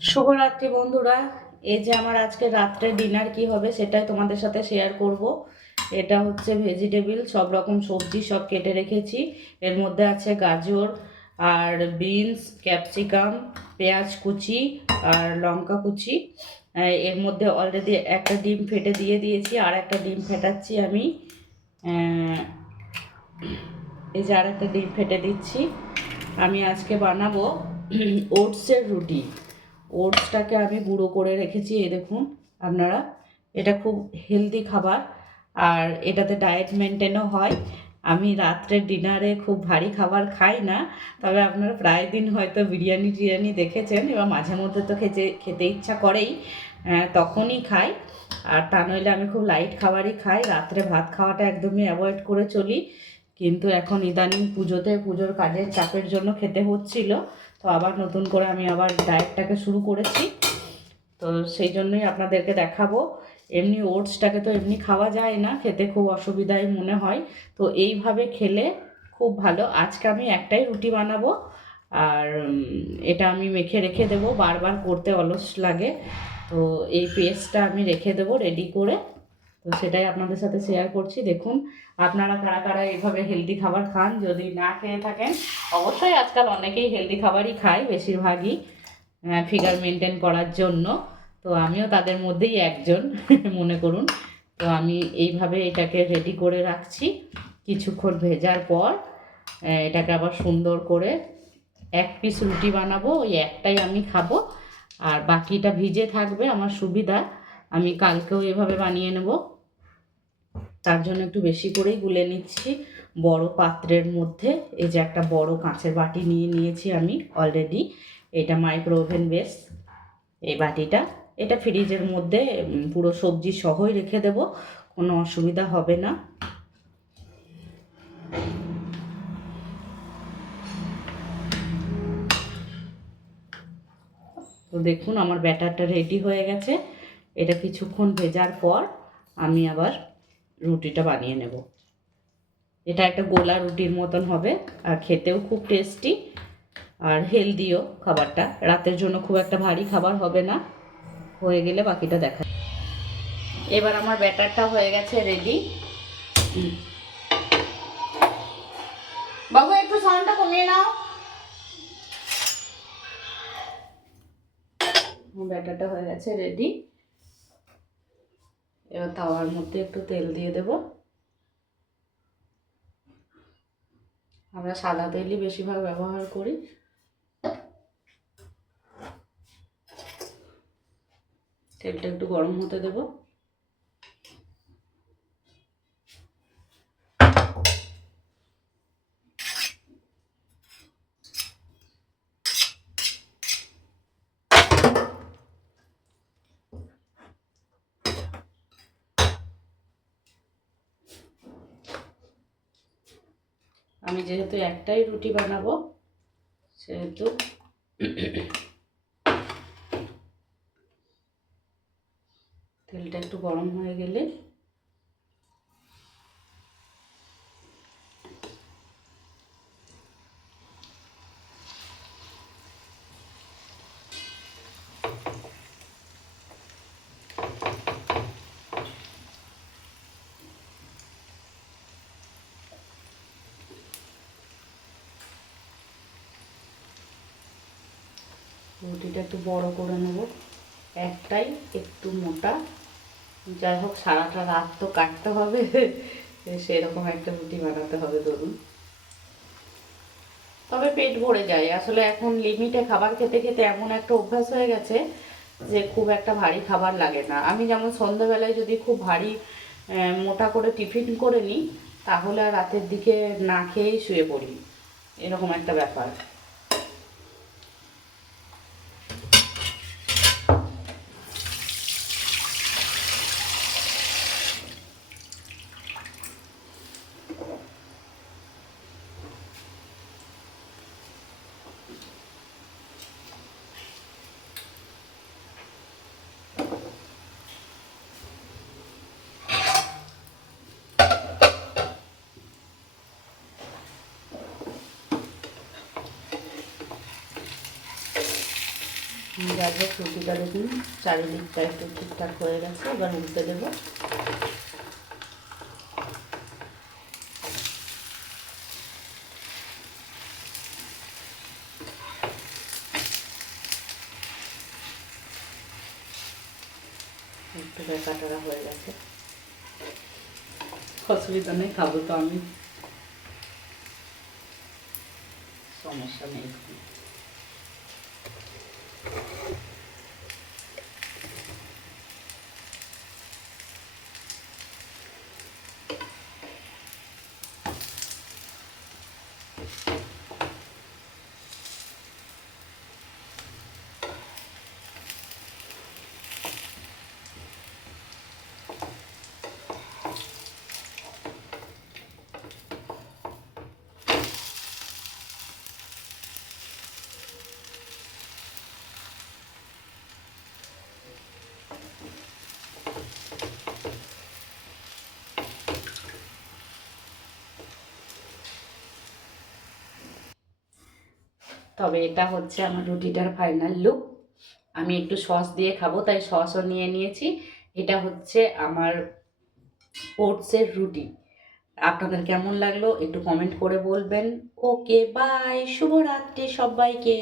শুভরাত্রি বন্ধুরা। এই যে আমার আজকে রাত্রে ডিনার কি হবে সেটাই তোমাদের সাথে শেয়ার করব। এটা হচ্ছে ভেজিটেবল, সব রকম সবজি সব কেটে রেখেছি। এর মধ্যে আছে গাজর আর বিনস, ক্যাপসিকাম, পেঁয়াজ কুচি আর লঙ্কা কুচি। এর মধ্যে অলরেডি একটা ডিম ফেটে দিয়ে দিয়েছি, আর একটা ডিম ফেটাচ্ছি আমি। এই যে আর একটা ডিম ফেটে দিচ্ছি। আমি আজকে বানাবো ওটসের রুটি। ওটসটাকে আমি গুঁড়ো করে রেখেছি, এই দেখুন আপনারা। এটা খুব হেলদি খাবার, আর এটাতে ডায়েট মেনটেনও হয়। আমি রাত্রের ডিনারে খুব ভারী খাবার খাই না, তবে আপনারা প্রায় দিন হয়তো বিরিয়ানি টিরিয়ানি দেখেছেন, এবার মাঝে মধ্যে তো খেতে ইচ্ছা করেই, তখনই খাই। আর তা নইলে আমি খুব লাইট খাবারই খাই, রাত্রে ভাত খাওয়াটা একদমই অ্যাভয়েড করে চলি। কিন্তু এখন ইদানিং পুজোর কাজের চাপের জন্য খেতে হচ্ছিল, তো আবার নতুন করে আমি আবার ডায়েটটাকে শুরু করেছি। তো সেই জন্যই আপনাদেরকে দেখাবো। এমনি ওটসটাকে তো এমনি খাওয়া যায় না, খেতে খুব অসুবিধাই মনে হয়। তো এইভাবে খেলে খুব ভালো। আজকে আমি একটাই রুটি বানাবো, আর এটা আমি মেখে রেখে দেবো, বারবার করতে অলস লাগে। তো এই পেস্টটা আমি রেখে দেবো রেডি করে। তো সেটাই আপনাদের সাথে শেয়ার করছি। দেখুন আপনারা কারা কারা এইভাবে হেলদি খাবার খান। যদি না খেয়ে থাকেন, অবশ্যই আজকাল অনেকেই হেলদি খাবারই খায়, বেশিরভাগই ফিগার মেনটেন করার জন্য। তো আমিও তাদের মধ্যেই একজন মনে করুন। তো আমি এইভাবে এটাকে রেডি করে রাখছি। কিছুক্ষণ ভেজার পর এটাকে আবার সুন্দর করে এক পিস রুটি বানাবো, ওই একটাই আমি খাবো, আর বাকিটা ভিজে থাকবে আমার সুবিধা। আমি কালকেও এভাবে বানিয়ে নেব। তার জন্য একটু বেশি করেই গুলে নিচ্ছি বড় পাত্রের মধ্যে। এই যে একটা বড় কাঁচের বাটি নিয়ে নিয়েছি আমি অলরেডি। এটা মাইক্রো ওভেন বেস এই বাটিটা। এটা ফ্রিজের মধ্যে পুরো সবজি সহই রেখে দেব, কোনো অসুবিধা হবে না। তো দেখুন আমার ব্যাটারটা রেডি হয়ে গেছে। এটা কিছুক্ষণ ভেজার পর আমি আবার রুটিটা বানিয়ে নেব। এটা একটা গোলা রুটির মতন হবে, আর খেতেও খুব টেস্টি আর হেলদিও খাবারটা। রাতের জন্য খুব একটা ভারী খাবার হবে না। হয়ে গেলে বাকিটা দেখা। এবার আমার ব্যাটারটা হয়ে গেছে রেডি। বাবু একটু সাউন্ডটা কমিয়ে নাও। ব্যাটারটা হয়ে গেছে রেডি। এবার তাওয়ার মধ্যে একটু তেল দিয়ে দেব। আমরা সাদা তেলই বেশিরভাগ ব্যবহার করি। তেলটা একটু গরম হতে দেব। আমি যেহেতু একটাই রুটি বানাবো, সেহেতু তেলটা একটু গরম হয়ে গেলে রুটিটা একটু বড় করে নেব। একটাই একটু মোটা, যাই হোক সারাটা রাত তো কাটতে হবে, সেরকম একটা রুটি বানাতে হবে ধরুন। তবে পেট ভরে যায় আসলে। এখন লিমিটে খাবার খেতে খেতে এমন একটা অভ্যাস হয়ে গেছে যে খুব একটা ভারী খাবার লাগে না। আমি যেমন সন্ধ্যাবেলায় যদি খুব ভারী মোটা করে টিফিন করে নিই, তাহলে আর রাতের দিকে না খেয়েই শুয়ে পড়ি, এরকম একটা ব্যাপার। যাই হোক রুটিটা দেখুন চারিদিকটা একটু ঠিকঠাক হয়ে গেছে, এবার উল্টে দেবো। একটু কাটারা হয়ে গেছে, অসুবিধা নেই, খাবো তো আমি, সমস্যা নেই। তবে এটা হচ্ছে আমার রুটিটার ফাইনাল লুক। আমি একটু সস দিয়ে খাবো তাই সসও নিয়ে নিয়েছি। এটা হচ্ছে আমার ওটসের রুটি। আপনাদের কেমন লাগলো একটু কমেন্ট করে বলবেন। ওকে বাই, শুভরাত্রি সবাইকে।